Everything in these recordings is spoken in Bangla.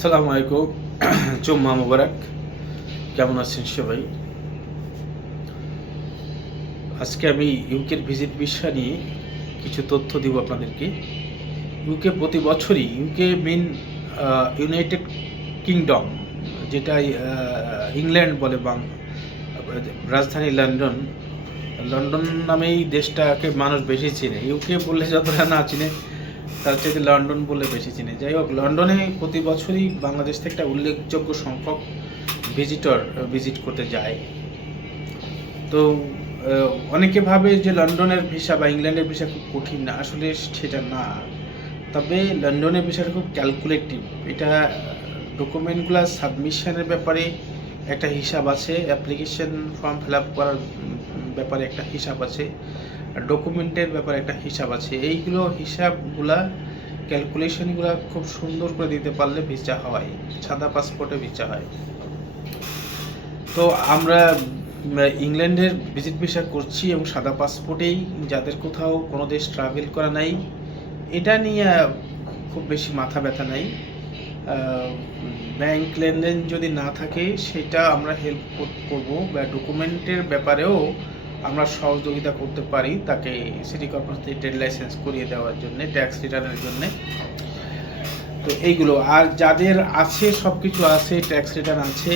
আসসালামু আলাইকুম। জুম্মা মুবারক। কেমন আছেন সবাই? আজকে আমি ইউকের ভিজিট বিষয় নিয়ে কিছু তথ্য দিব আপনাদেরকে। ইউকে প্রতি বছরই, ইউকে মিন ইউনাইটেড কিংডম যেটা ইংল্যান্ড বলে বাং, রাজধানী লন্ডন। লন্ডন নামেই দেশটাকে মানুষ বেশি চিনে। ইউকে বললে যতটা না চিনে তার চাইতে লন্ডন বলে বেশি চিনে। যাই হোক, লন্ডনে প্রতি বছরই বাংলাদেশ থেকে একটা উল্লেখযোগ্য সংখ্যক ভিজিটর ভিজিট করতে যায়। তো অনেকে ভাবে যে লন্ডনের ভিসা বা ইংল্যান্ডের ভিসা খুব কঠিন না। আসলে সেটা না। তবে লন্ডনের ভিসাটা খুব ক্যালকুলেটিভ এটা ডকুমেন্টগুলো সাবমিশনের ব্যাপারে একটা হিসাব আছে অ্যাপ্লিকেশন ফর্ম ফিল আপ করার ব্যাপারে একটা হিসাব আছে। ডকুমেন্টের ব্যাপারে একটা হিসাব আছে। এইগুলো হিসাবগুলা ক্যালকুলেশনগুলো খুব সুন্দর করে দিতে পারলে ভিসা হয়। সাদা পাসপোর্টে ভিসা হয়। তো আমরা ইংল্যান্ডের ভিজিট ভিসা করছি এবং সাদা পাসপোর্টেই যাদের কোথাও কোনো দেশ ট্রাভেল করা নাই, এটা নিয়ে খুব বেশি মাথা ব্যথা নাই। ব্যাংক লেনদেন যদি না থাকে, সেটা আমরা হেল্প করব। বা ডকুমেন্টের ব্যাপারেও আমরা সহযোগিতা করতে পারি তাকে সিটি কর্পোরেশন ট্রেড লাইসেন্স করিয়ে দেওয়ার জন্য ট্যাক্স রিটার্নের জন্য। তো এইগুলো, আর যাদের আছে সব কিছু আছে ট্যাক্স রিটার্ন আছে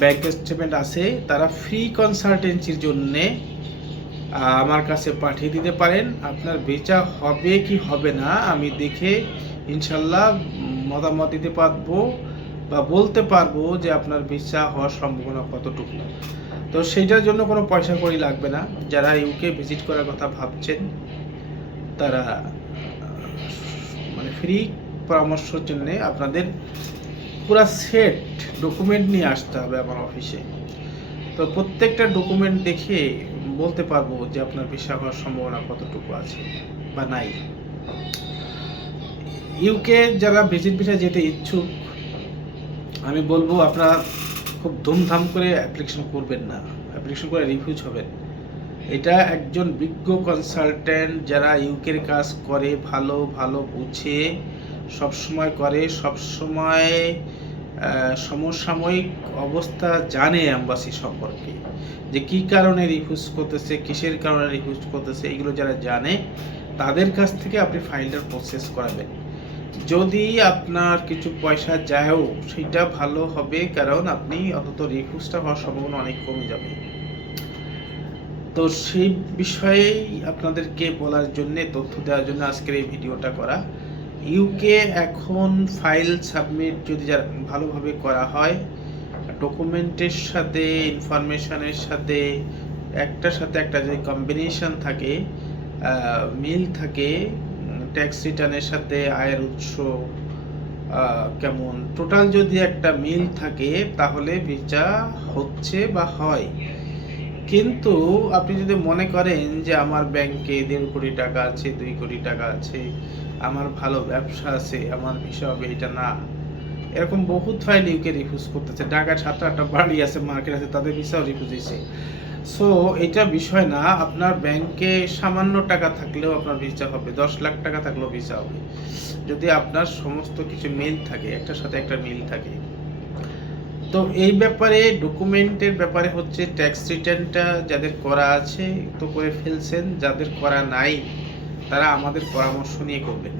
ব্যাংক স্টেটমেন্ট আছে, তারা ফ্রি কনসালটেন্সির জন্যে আমার কাছে পাঠিয়ে দিতে পারেন। আপনার বেচা হবে কি হবে না, আমি দেখে ইনশাল্লাহ মতামত দিতে পারব। বা বলতে পারব যে আপনার ভিসা হওয়ার সম্ভাবনা কতটুকু। তো সেইটার জন্য কোনো পয়সা কড়ি লাগবে না। যারা ইউকে ভিজিট করার কথা ভাবছেন, তারা মানে ফ্রি পরামর্শের জন্য আপনাদের পুরা সেট ডকুমেন্ট নিয়ে আসতে হবে আমার অফিসে তো প্রত্যেকটা ডকুমেন্ট দেখে বলতে পারব যে আপনার ভিসা হওয়ার সম্ভাবনা কতটুকু আছে বা নাই। ইউকে যারা ভিজিট ভিসা যেতে ইচ্ছুক আমি বলব, আপনারা খুব ধুমধাম করে অ্যাপ্লিকেশন করবেন না। অ্যাপ্লিকেশন করে রিফিউজ হবেন। এটা একজন বিজ্ঞ কনসালটেন্ট যারা ইউকের কাজ করে, ভালো ভালো বুঝে, সবসময় করে, সবসময় সমসাময়িক অবস্থা জানে অ্যাম্বাসি সম্পর্কে। যে কি কারণে রিফিউজ করতেছে, কিসের কারণে রিফিউজ করতেছে, এগুলো যারা জানে, তাদের কাছ থেকে আপনি ফাইলটার প্রসেস করাবেন। যদি আপনার কিছু পয়সা যায়ও সেটা ভালো হবে, কারণ আপনি অন্তত রিফিউজটা হওয়ার সম্ভাবনা অনেক কমে যাবে। তো সেই বিষয়েই আপনাদেরকে বলার জন্য, তথ্য দেওয়ার জন্য আজকের এই ভিডিওটা করা। ইউকে এখন ফাইল সাবমিট যদি ভালোভাবে করা হয় ডকুমেন্টের সাথে ইনফরমেশনের সাথে, একটার সাথে একটা যদি কম্বিনেশন থাকে মিল থাকে ট্যাক্স রিটার্নের সাথে আয়ের উৎস কেমন? টোটাল যদি একটা মিল থাকে, তাহলে ভিসা হচ্ছে বা হয়। কিন্তু আপনি যদি মনে করেন যে আমার ব্যাংকে দেড় কোটি টাকা আছে, দুই কোটি টাকা আছে, আমার ভালো ব্যবসা আছে, আমার ভিসা হবে, এটা না। এরকম বহুত ফাইল ইউকে রিফিউজ করতেছে। ঢাকা সাতটা আটটা বাড়ি আছে মার্কেট আছে, তাদের ভিসাও রিফিউজ হয়েছে সো এটা বিষয় না, আপনার ব্যাংকে সামান্য টাকা থাকলেও আপনার ভিসা হবে, দশ লাখ টাকা থাকলেও ভিসা হবে। যদি আপনার সমস্ত কিছু মিল থাকে, একটার সাথে একটা মিল থাকে। তো এই ব্যাপারে ডকুমেন্টের ব্যাপারে হচ্ছে ট্যাক্স রিটার্নটা যাদের করা আছে তো করে ফেলছেন। যাদের করা নাই, তারা আমাদের পরামর্শ নিয়ে করবেন।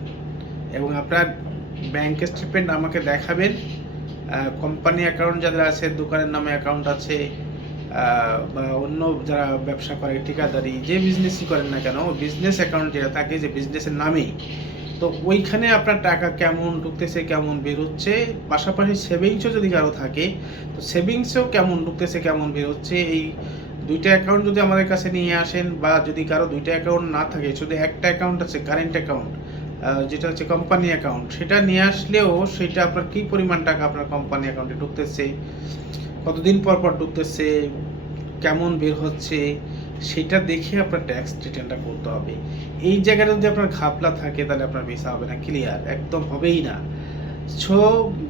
এবং আপনার ব্যাংক স্টেটমেন্ট আমাকে দেখাবেন। কোম্পানি অ্যাকাউন্ট যাদের আছে, দোকানের নামে অ্যাকাউন্ট আছে বা অন্য যারা ব্যবসা করে, ঠিকাদারি, যে বিজনেসই করেন না কেন বিজনেস অ্যাকাউন্ট যেটা থাকে যে বিজনেসের নামেই, তো ওইখানে আপনার টাকা কেমন, ঢুকতেছে কেমন বেরোচ্ছে পাশাপাশি সেভিংসও যদি কারও থাকে, তো সেভিংসেও কেমন, ঢুকতেছে কেমন বেরোচ্ছে এই দুইটা অ্যাকাউন্ট যদি আমাদের কাছে নিয়ে আসেন, বা যদি কারও দুইটা অ্যাকাউন্ট না থাকে, শুধু একটা অ্যাকাউন্ট আছে কারেন্ট অ্যাকাউন্ট যেটা হচ্ছে কোম্পানি অ্যাকাউন্ট সেটা নিয়ে আসলেও সেটা আপনার কী পরিমাণ টাকা আপনার কোম্পানি অ্যাকাউন্টে ঢুকতেছে, কতদিন পর পর ঢুকতেছে কেমন বের হচ্ছে, সেটা দেখে আপনার ট্যাক্স রিটার্নটা করতে হবে। এই জায়গাটা যদি আপনার ঘাপলা থাকে, তাহলে আপনার ভিসা হবে না। ক্লিয়ার একদম হবেই না। সো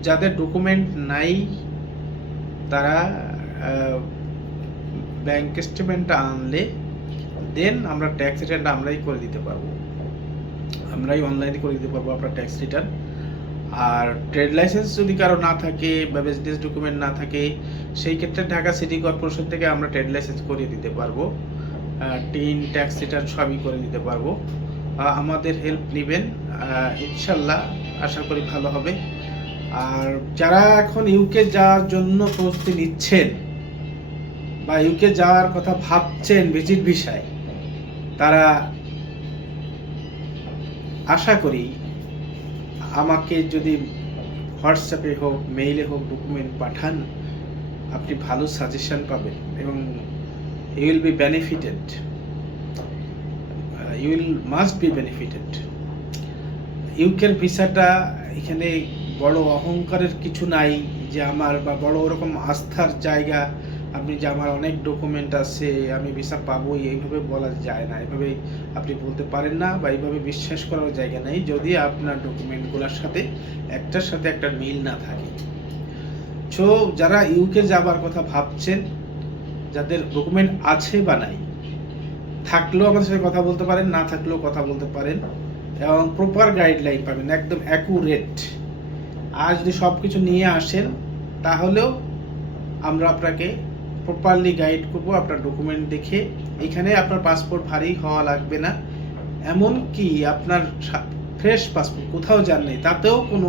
যাদের ডকুমেন্ট নাই, তারা ব্যাংক স্টেটমেন্টটা আনলে দেন আমরা ট্যাক্স রিটার্নটা আমরাই করে দিতে পারব। আমরাই অনলাইনে করে দিতে পারব আপনার ট্যাক্স রিটার্ন আর ট্রেড লাইসেন্স যদি কারও না থাকে বা বিজনেস ডকুমেন্ট না থাকে, সেই ক্ষেত্রে ঢাকা সিটি কর্পোরেশন থেকে আমরা ট্রেড লাইসেন্স করিয়ে দিতে পারব। টিন ট্যাক্স রিটার্ন সবই করে দিতে পারব। আমাদের হেল্প নেবেন। ইনশাল্লাহ আশা করি ভালো হবে। আর যারা এখন ইউকে যাওয়ার জন্য প্রস্তুতি নিচ্ছেন বা ইউকে যাওয়ার কথা ভাবছেন ভিজিট ভিসায় তারা আশা করি আমাকে যদি হোয়াটসঅ্যাপে হোক, মেইলে হোক ডকুমেন্ট পাঠান, আপনি ভালো সাজেশন পাবেন এবং you will be benefited you will must be benefited ইউকের ভিসাটা এখানে বড় অহংকারের কিছু নাই যে আমার বা বড় ওরকম আস্থার জায়গা আপনি যে আমার অনেক ডকুমেন্ট আছে, আমি ভিসা পাবোই, এইভাবে বলা যায় না। এইভাবে আপনি বলতে পারেন না বা এইভাবে বিশ্বাস করার জায়গা নেই, যদি আপনার ডকুমেন্টগুলোর সাথে, একটার সাথে একটা মিল না থাকে। সো যারা ইউকে যাবার কথা ভাবছেন, যাদের ডকুমেন্ট আছে বা নাই, থাকলেও আমাদের সাথে কথা বলতে পারেন, না থাকলেও কথা বলতে পারেন, এবং প্রপার গাইডলাইন পাবেন, একদম অ্যাকুরেট আর যদি সব কিছু নিয়ে আসেন, তাহলেও আমরা আপনাকে প্রপারলি গাইড করব, আপনার ডকুমেন্ট দেখে। এখানে আপনার পাসপোর্ট ভারী হওয়া লাগবে না। এমন কি আপনার ফ্রেশ পাসপোর্ট কোথাও যান নেই, তাতেও কোনো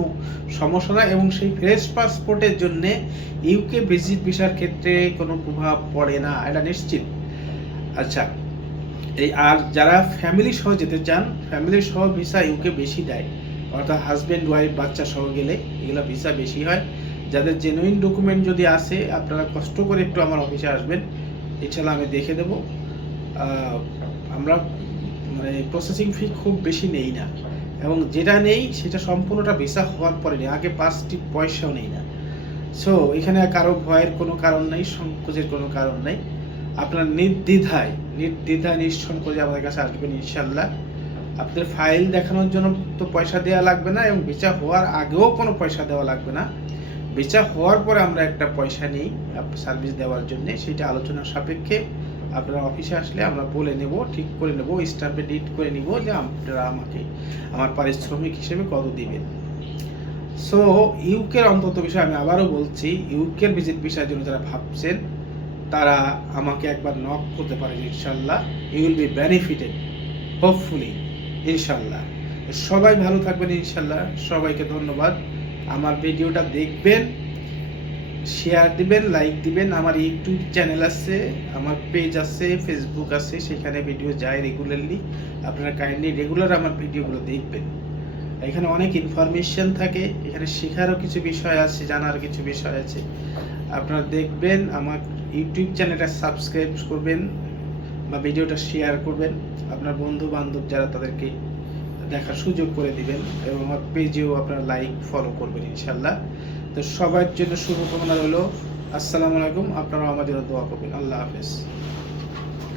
সমস্যা না। এবং সেই ফ্রেশ পাসপোর্টের জন্যে ইউকে ভিজিট ভিসার ক্ষেত্রে কোনো প্রভাব পড়ে না, এটা নিশ্চিত। আচ্ছা এই আর যারা ফ্যামিলি সহ যেতে চান ফ্যামিলি সহ ভিসা ইউকে বেশি দেয়। অর্থাৎ হাজব্যান্ড ওয়াইফ বাচ্চা সহ গেলে এগুলো ভিসা বেশি হয়। যাদের জেনুইন ডকুমেন্ট যদি আসে, আপনারা কষ্ট করে একটু আমার অফিসে আসবেন। এছাড়া আমি দেখে দেবো। আমরা মানে প্রসেসিং ফি খুব বেশি নেই না। এবং যেটা নেই, সেটা সম্পূর্ণটা ভিসা হওয়ার পরে নেই। আগে পাঁচটি পয়সাও নেই না। সো এখানে কারও ভয়ের কোনো কারণ নেই, সংকোচের কোনো কারণ নেই। আপনার নির্দ্বিধায় নির্দ্বিধায় নিঃসংকোচে আমাদের কাছে আসবেন ইনশাল্লাহ আপনাদের ফাইল দেখানোর জন্য তো পয়সা দেওয়া লাগবে না এবং ভিসা হওয়ার আগেও কোনো পয়সা দেওয়া লাগবে না। ভিসা হওয়ার পরে আমরা একটা পয়সা নিই সার্ভিস দেওয়ার জন্য, সেটা আলোচনার সাপেক্ষে আপনারা অফিসে আসলে আমরা বলে নেব, ঠিক করে নেব স্টাফে ডিট করে নিব যে আপনারা আমাকে, আমার পারিশ্রমিক হিসেবে কত দিবেন। সো ইউকের অন্তত বিষয়ে আমি আবারও বলছি ইউকের ভিজিট বিষয়ের জন্য যারা ভাবছেন, তারা আমাকে একবার নক করতে পারেন ইনশাল্লাহ। You will be benefited hopefully ইনশাল্লাহ। সবাই ভালো থাকবেন ইনশাল্লাহ। সবাইকে ধন্যবাদ। আমার ভিডিওটা দেখবেন শেয়ার দিবেন লাইক দিবেন। আমার ইউটিউব চ্যানেল আছে, আমার পেজ আছে ফেসবুক আছে, সেখানে ভিডিও যায় রেগুলারলি আপনারা কাইন্ডলি রেগুলার আমার ভিডিওগুলো দেখবেন। এখানে অনেক ইনফরমেশন থাকে, এখানে শেখারও কিছু বিষয় আছে, জানার কিছু বিষয় আছে। আপনারা দেখবেন, আমার ইউটিউব চ্যানেলটা সাবস্ক্রাইব করবেন বা ভিডিওটা শেয়ার করবেন। আপনার বন্ধু বান্ধব যারা তাদেরকে দেখার সুযোগ করে দিবেন এবং আমার পেজেও আপনারা লাইক ফলো করবেন ইনশাল্লাহ তো সবার জন্য শুভকামনা রইল। আসসালামু আলাইকুম, আপনারাও আমাদের দোয়া করবেন। আল্লাহ হাফেজ।